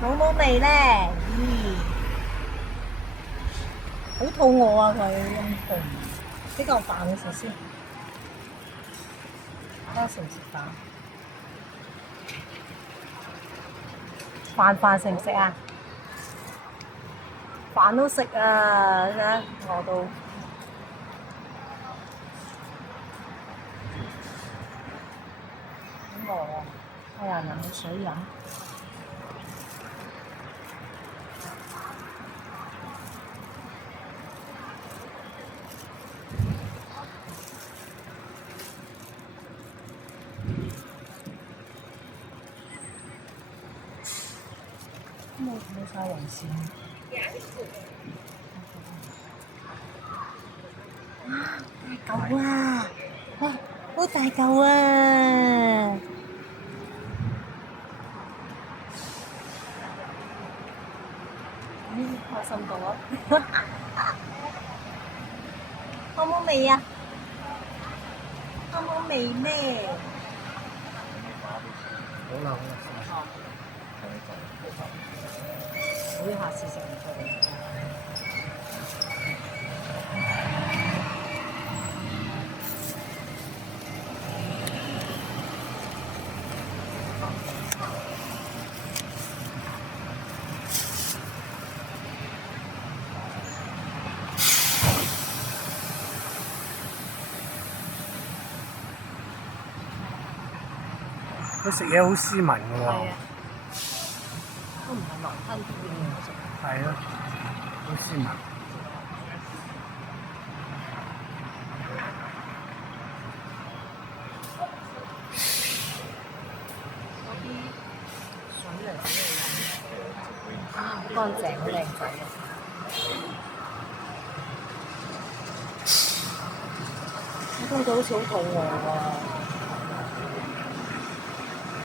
好冇味咧？咦，好肚餓啊佢陰公，呢嚿飯你食先，睇下食唔食飯？飯食唔食啊？飯都食啊！睇下餓到好餓啊！哎呀，飲冇水飲。冇晒人線。大嚿啊！哇，好大嚿啊！開心到啊！好冇味啊？好冇味咩？好啦，會下次食唔出。佢食嘢好斯文㗎喎。係啊，都唔係狼吞虎咽嗰種。係咯，好斯文。嗰啲水嚟俾你飲，好乾淨，好靚仔啊！我聽到好似好肚餓喎。